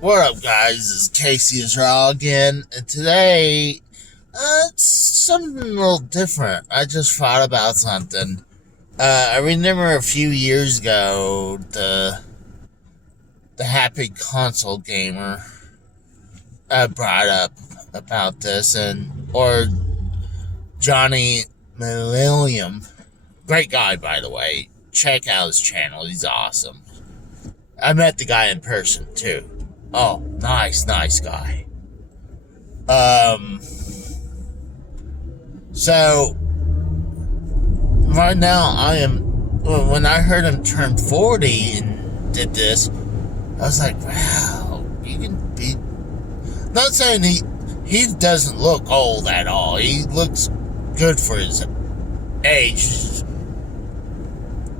What up, guys? This is Casey Israel again, and today, it's something a little different. I just thought about something. I remember a few years ago, the Happy Console Gamer brought up about this, or Johnny Millennium. Great guy, by the way. Check out his channel, he's awesome. I met the guy in person, too. Oh, nice guy. So, right now when I heard him turn 40 and did this, I was like, wow, you can be, not saying he doesn't look old at all. He looks good for his age.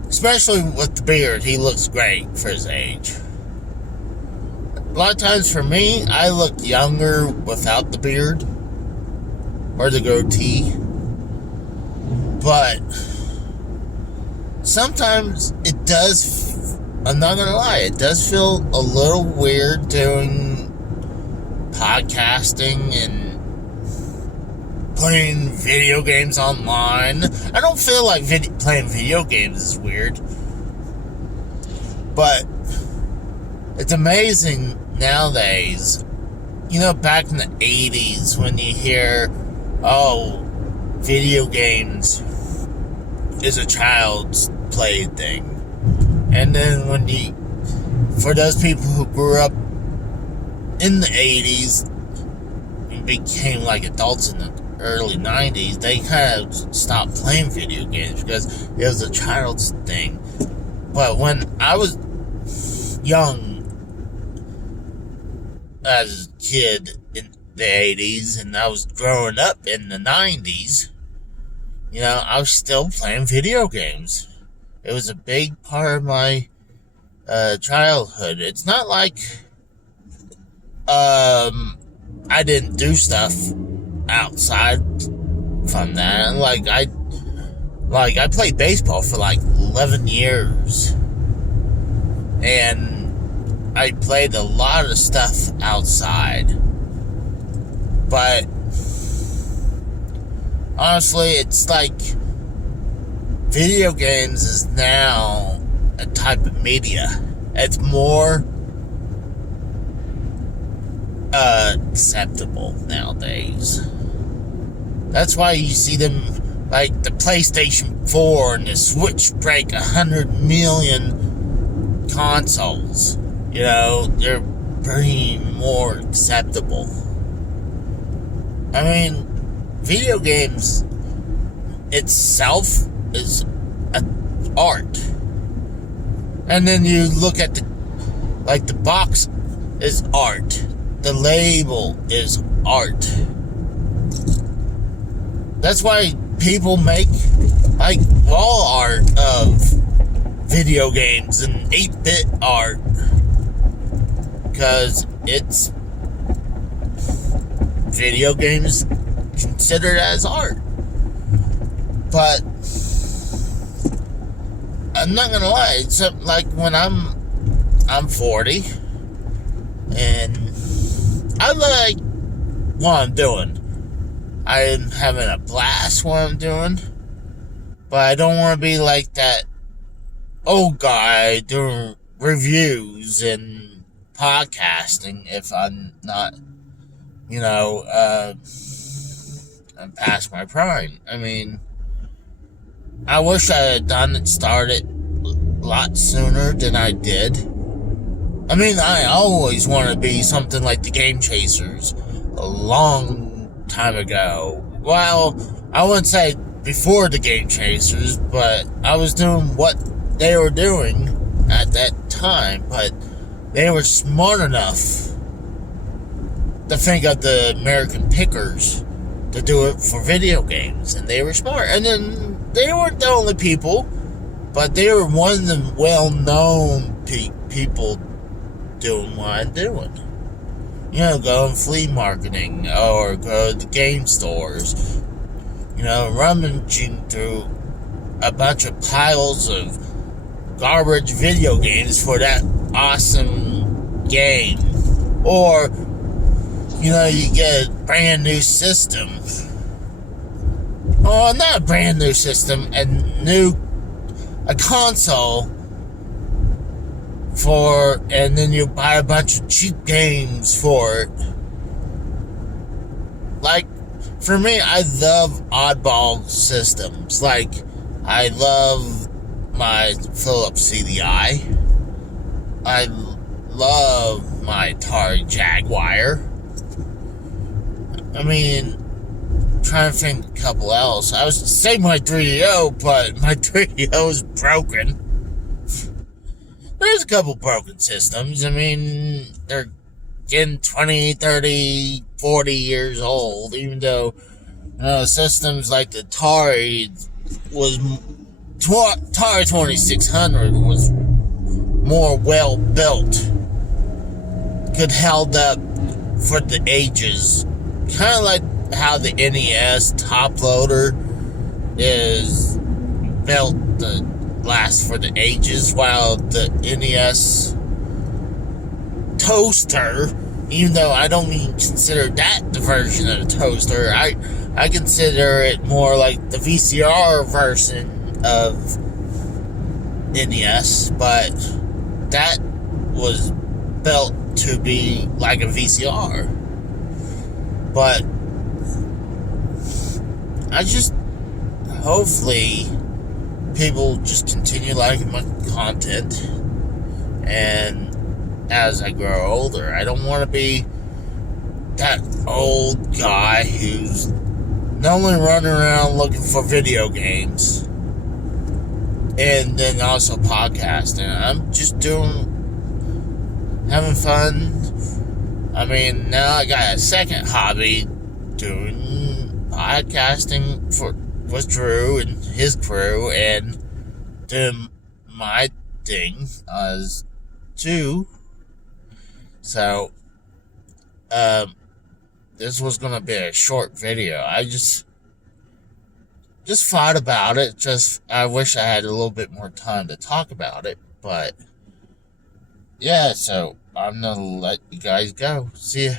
Especially with the beard, he looks great for his age. A lot of times for me, I look younger without the beard or the goatee. But sometimes it does, I'm not gonna lie, it does feel a little weird doing podcasting and playing video games online. I don't feel like playing video games is weird. But it's amazing nowadays, back in the 80s when you hear, oh, video games is a child's plaything. And then for those people who grew up in the 80s and became like adults in the early 90s, they kind of stopped playing video games because it was a child's thing. But when I was young, as a kid in the 80s, and I was growing up in the 90s, I was still playing video games. It was a big part of my childhood. It's not like I didn't do stuff outside from that. I played baseball for like 11 years. And I played a lot of stuff outside. But honestly, it's like video games is now a type of media. It's more acceptable nowadays. That's why you see them, like the PlayStation 4 and the Switch break 100 million consoles. They're pretty more acceptable. I mean, video games itself is an art. And then you look at the box is art. The label is art. That's why people make wall art of video games and 8-bit art. Because it's video games considered as art. But I'm not gonna lie, it's like when I'm 40 and I like what I'm doing. I'm having a blast what I'm doing, but I don't want to be like that old guy doing reviews and podcasting if I'm not, I'm past my prime. I mean, I wish I had started a lot sooner than I did. I mean, I always wanted to be something like the Game Chasers a long time ago. Well, I wouldn't say before the Game Chasers, but I was doing what they were doing at that time, but they were smart enough to think of the American Pickers to do it for video games, and they were smart. And then they weren't the only people, but they were one of the well-known people doing what I'm doing. Go in flea marketing or go to the game stores. Rummaging through a bunch of piles of garbage video games for that awesome game Or, you get a brand new system. Oh, not a brand new system, a console and then you buy a bunch of cheap games for it. Like, for me, I love oddball systems. Like, I love my Philips CDI. I love my Atari Jaguar. I mean, trying to think a couple else. I was saying my 3DO, but my 3DO is broken. There's a couple broken systems. I mean, they're getting 20, 30, 40 years old, even though systems like the Atari Atari 2600 was more well built, good held up for the ages, kind of like how the NES top loader is built to last for the ages, while the NES toaster, even though I don't even consider that the version of the toaster, I consider it more like the VCR version of NES, but that was built to be like a VCR. But hopefully people just continue liking my content, and as I grow older, I don't want to be that old guy who's not only running around looking for video games and then also podcasting. I'm just having fun. I mean, now I got a second hobby, doing podcasting with Drew and his crew, and doing my thing as too. So, this was gonna be a short video. I just thought about it. I wish I had a little bit more time to talk about it, but yeah. So I'm gonna let you guys go. See ya.